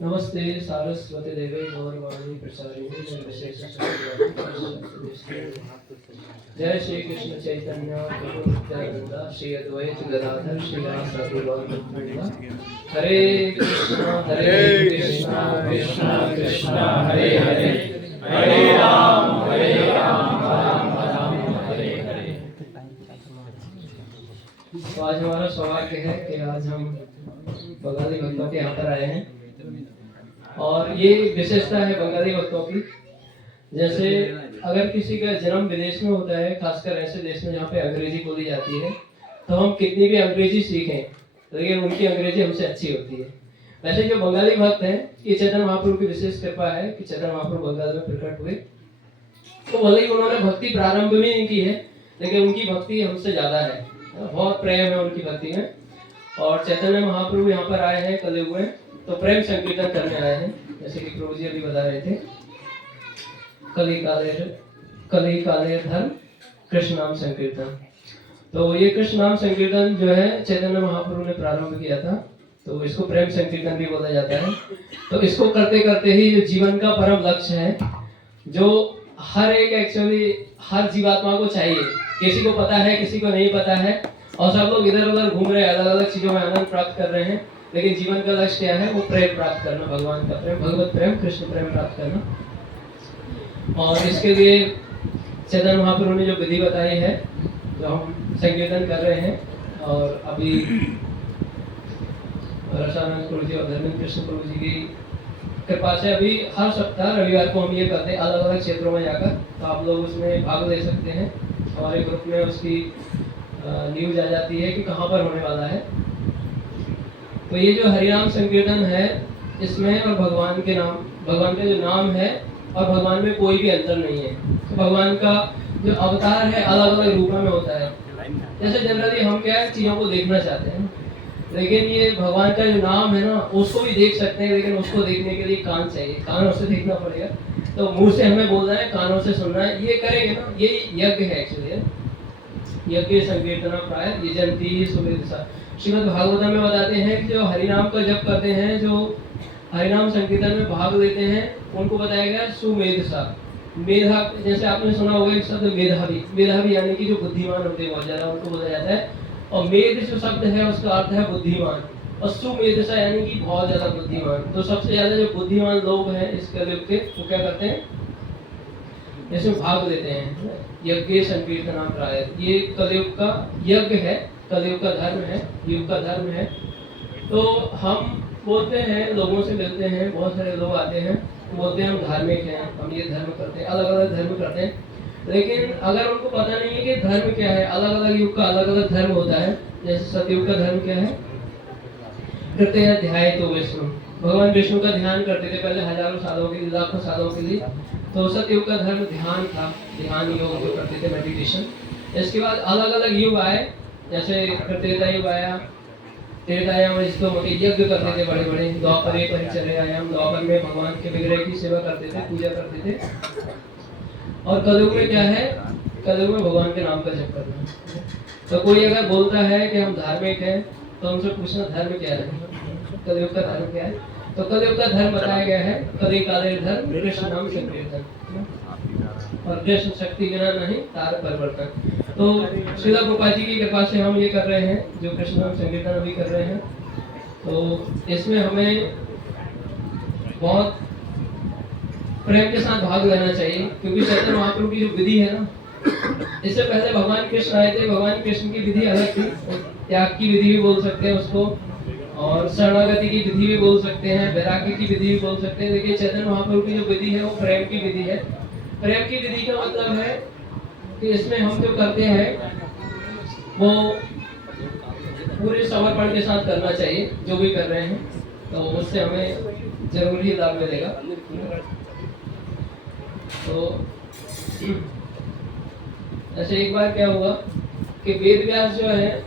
नमस्ते सारस्वती देवे गौरवाणी प्रचारिणे निर्विशेष जय श्री कृष्ण चैतन्य प्रभु नित्यानंद श्री अद्वैत गदाधर श्रीवासादि गौरवृंदा हरे कृष्ण कृष्ण कृष्ण हरे हरे हरे राम राम राम हरे हरे। तो आज हमारा सौभाग्य है कि आज हम बंगाली भक्तों के यहाँ पर आए हैं और ये विशेषता है बंगाली भक्तों की। जैसे अगर किसी का जन्म विदेश में होता है, खासकर ऐसे देश में जहाँ पे अंग्रेजी बोली जाती है, तो हम कितनी भी अंग्रेजी सीखें लेकिन उनकी अंग्रेजी हमसे अच्छी होती है। वैसे जो बंगाली भक्त हैं, ये चैतन्य महाप्रभु की विशेष कृपा है कि चैतन्य महाप्रभु बंगाल में प्रकट हुए। तो भले ही उन्होंने भक्ति प्रारंभ में नहीं की है, लेकिन उनकी भक्ति हमसे ज्यादा है, बहुत प्रेम है उनकी भक्ति में। और चैतन्य महाप्रभु यहाँ पर आए हैं कलयुग में, तो प्रेम संकीर्तन करने आए हैं। जैसे कि प्रभु जी अभी बता रहे थे, कली काले धर्म कृष्ण नाम संकीर्तन। तो ये कृष्ण नाम संकीर्तन जो है चैतन्य महाप्रभु ने प्रारंभ किया था, तो इसको प्रेम संकीर्तन भी बोला जाता है। तो इसको करते करते ही जो जीवन का परम लक्ष्य है, जो हर एक एक्चुअली हर जीवात्मा को चाहिए, किसी को पता है किसी को नहीं पता है, और सब लोग इधर उधर घूम रहे हैं, अलग अलग चीजों में आनंद प्राप्त कर रहे हैं, लेकिन जीवन का लक्ष्य क्या है? वो प्रेम प्राप्त करना, भगवान का प्रेम, भगवत प्रेम, कृष्ण प्रेम प्राप्त करना। और इसके लिए चैतन्य महाप्रभु ने जो विधि बताई है, जो हम संकीर्तन कर रहे हैं, और अभी रसानंद प्रभु जी और धर्मेंद्र कृष्ण प्रभु जी की कृपा से अभी हर सप्ताह रविवार को हम ये करते हैं अलग अलग क्षेत्रों में जाकर। तो आप लोग उसमें भाग ले सकते हैं, हमारे ग्रुप में उसकी न्यूज आ जाती है कि कहाँ पर होने वाला है। तो ये जो हरिनाम संकीर्तन है, इसमें और भगवान के नाम, भगवान का जो नाम है और भगवान में कोई भी अंतर नहीं है। तो भगवान का जो अवतार है अलग अलग रूपों में होता है। जैसे जनरली हम क्या है, चीजों को देखना चाहते हैं, लेकिन ये भगवान का जो नाम है ना, उसको भी देख सकते हैं, लेकिन उसको देखने के लिए कान चाहिए, कानों से देखना पड़ेगा। तो मुंह से हमें बोलना है, कानों से सुनना है, ये करेंगे ना, यही यज्ञ है एक्चुअली। यज्ञ संकीर्तन प्राय यजंती सुमेधसा। श्रीमद् भागवतम में बताते हैं कि जो हरिनाम का जप करते हैं, जो हरिनाम संकीर्तन में भाग लेते हैं, उनको बताया गया सुमेधसा। मेधा, जैसे आपने सुना होगा एक शब्द मेधावी, मेधावी यानी कि जो बुद्धिमान होते हैं बहुत ज्यादा, उनको बोला जाता है। और मेध जो शब्द है उसका अर्थ है बुद्धिमान, और सुमेधसा यानी कि बहुत ज्यादा बुद्धिमान। तो सबसे ज्यादा जो बुद्धिमान लोग हैं इस कलयुग के, वो क्या करते हैं? इसमें भाग लेते हैं। यज्ञ संकीर्तन प्राय, ये कलयुग का यज्ञ है, कलयुग का धर्म है, युग का धर्म है। तो हम बोलते हैं, लोगों से मिलते हैं, बहुत सारे लोग आते हैं, बोलते हैं हम धार्मिक हैं, हम ये धर्म करते हैं, अलग अलग धर्म करते हैं, लेकिन अगर उनको पता नहीं है कि धर्म क्या है, अलग अलग युग का अलग अलग धर्म होता है। जैसे सतयुग का धर्म क्या है? कृत्य ध्याय तो विष्णु, भगवान विष्णु का ध्यान करते थे पहले, हजारों सालों के लिए, लाखों सालों के लिए। तो सतयुग का धर्म ध्यान था, ध्यान योग जो करते थे, मेडिटेशन। इसके बाद अलग अलग युग आए, जैसे त्रेता युग आया, त्रेतायाम में जिसको यज्ञ करते थे बड़े बड़े, द्वापर परिचर्यायाम, द्वापर में भगवान के विग्रह की सेवा करते थे, पूजा करते थे। और कलयुग में क्या है? कलयुग में भगवान के नाम का जप करना। तो कोई अगर बोलता है कि हम धार्मिक हैं, तो उनसे पूछना धर्म क्या है, कलयुग का धर्म क्या है? तो कलयुग का धर्म बताया गया है, कली काले धर्म कृष्ण नाम संकीर्तन, और कृष्ण शक्ति बिना नहीं तार परिवर्तन। तो श्रीला गोपाल जी की कृपा से हम ये कर रहे हैं, जो कृष्ण नाम संकीर्तन अभी कर रहे हैं। तो इसमें हमें बहुत प्रेम के साथ भाग लेना चाहिए, क्योंकि चैतन्य महाप्रभु की जो विधि है ना, इससे पहले भगवान कृष्ण आए थे, भगवान कृष्ण की विधि अलग थी। त्याग की विधि भी बोल सकते हैं उसको, और शरणागति की विधि भी बोल सकते हैं, वैराग्य की विधि भी बोल सकते हैं। देखिए चैतन्य महाप्रभु की जो विधि है वो प्रेम की विधि है। प्रेम की विधि का मतलब है कि इसमें हम जो करते हैं वो पूरे समर्पण के साथ करना चाहिए, जो भी कर रहे हैं, तो उससे हमें जरूर ही लाभ मिलेगा। तो ऐसे एक बार क्या हुआ कि वेद व्यास जो है,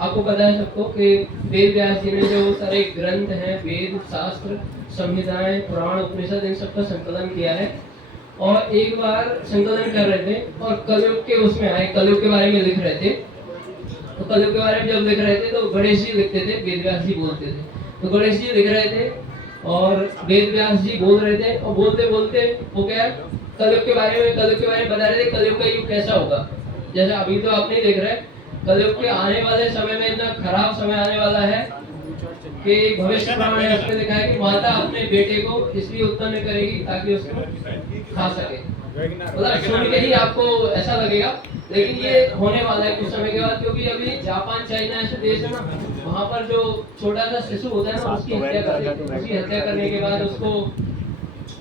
आपको पता है सबको कि वेद व्यास जी ने जो सारे ग्रंथ हैं, वेद शास्त्र संहिताएं पुराण उपनिषद, इन सबका संकलन किया है। और एक बार संकलन कर रहे थे और कलयुग के उसमें आए, कलयुग के बारे में लिख रहे थे। तो कलयुग के बारे में जब लिख रहे थे तो गणेश जी लिखते थे, वेद व्यास जी बोलते थे। तो गणेश जी लिख रहे थे और वेद व्यास जी बोल रहे थे, और बोलते बोलते वो क्या कलयुग के बारे में बता रहे थे, कलयुग का युग कैसा होगा। जैसे अभी तो आप नहीं देख रहे, कलयुग के आने वाले समय में इतना खराब समय आने वाला है कि भविष्य पुराण में इसमें लिखा है कि माता अपने बेटे को इसलिए उत्पन्न करेगी ताकि उसको खा सके। मतलब सुन के ही आपको ऐसा लगेगा, लेकिन ये होने वाला है कुछ समय के बाद, क्योंकि अभी जापान चाइना ऐसे देश है ना, वहाँ पर जो छोटा सा शिशु होता है ना, उसकी हत्या कर देते हैं। उसकी हत्या करने के बाद उसको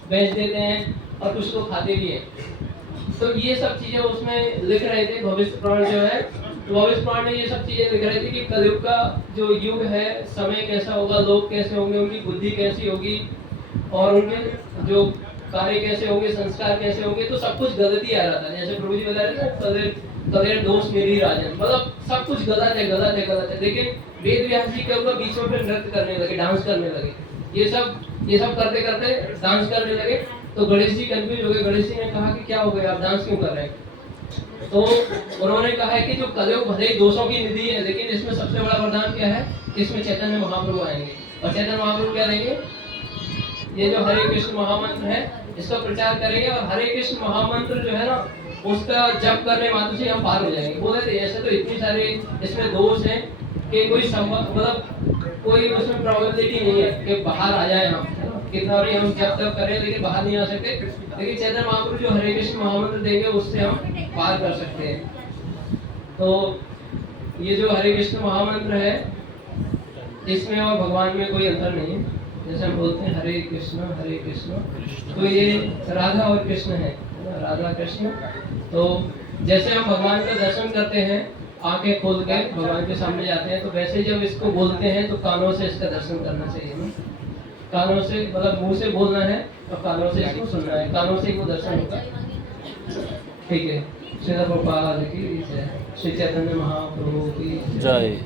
बेच देते हैं और कुछ लोग खाते भी हैं। तो ये सब चीजें उसमें लिख रहे थे भविष्य पुराण जो है, तो भविष्य पुराण में ये सब चीजें लिख रहे थे कि कलयुग का जो युग है, समय कैसा होगा, लोग कैसे होंगे, उनकी बुद्धि कैसी होगी और उनके जो कार्य कैसे होंगे, संस्कार कैसे होंगे। तो सब कुछ गलत ही आ रहा था। जैसे प्रभु जी बता रहे थे कलेर दोष मेरी राजन, मतलब सब कुछ गलत है, गलत है, गलत है। लेकिन वेद व्यास जी के ऊपर बीच में फिर नृत्य करने लगे, डांस करने लगे, ये सब करते करते डांस करने लगे। तो गणेश जी कंफ्यूज हो गए। गणेश जी ने कहा कि क्या हो गया, आप डांस क्यों कर रहे हैं? तो उन्होंने कहा है कि जो कलयुग भले ही दोषों की निधि है, लेकिन इसमें सबसे बड़ा वरदान क्या है, इसमें चैतन्य महाप्रभु आएंगे। और चैतन्य महाप्रभु क्या देंगे? ये जो हरे कृष्ण महामंत्र है इसका प्रचार करेंगे, और हरे कृष्ण महामंत्र जो है ना, उसका जप करने मात्र से हम पार हो जाएंगे। बोले थे ऐसे तो इतनी सारे इसमें दोष हैं कि कोई मतलब कोई उसमें प्रोबेबिलिटी नहीं है कि बाहर आ जाए हम, कितना भी हम जप तप करें लेकिन बाहर नहीं आ सकते। लेकिन चैतन्य महाप्रभु जो हरे कृष्ण महामंत्र देंगे उससे हम पार कर सकते हैं। तो ये जो हरे कृष्ण महामंत्र है, इसमें और भगवान में कोई अंतर नहीं है। जैसे हम बोलते हैं हरे कृष्ण, तो ये राधा और कृष्ण है, राधा कृष्ण। तो जैसे हम भगवान का दर्शन करते हैं आंखें खोल के भगवान के सामने जाते हैं, तो वैसे जब इसको बोलते हैं तो कानों से इसका दर्शन करना चाहिए ना, कानों से, मतलब मुंह से बोलना है और कानों से इसको सुनना है, कानों से ही वो दर्शन होगा। ठीक है। श्री प्रभुपाद की जय, श्री चैतन्य महाप्रभु की जय।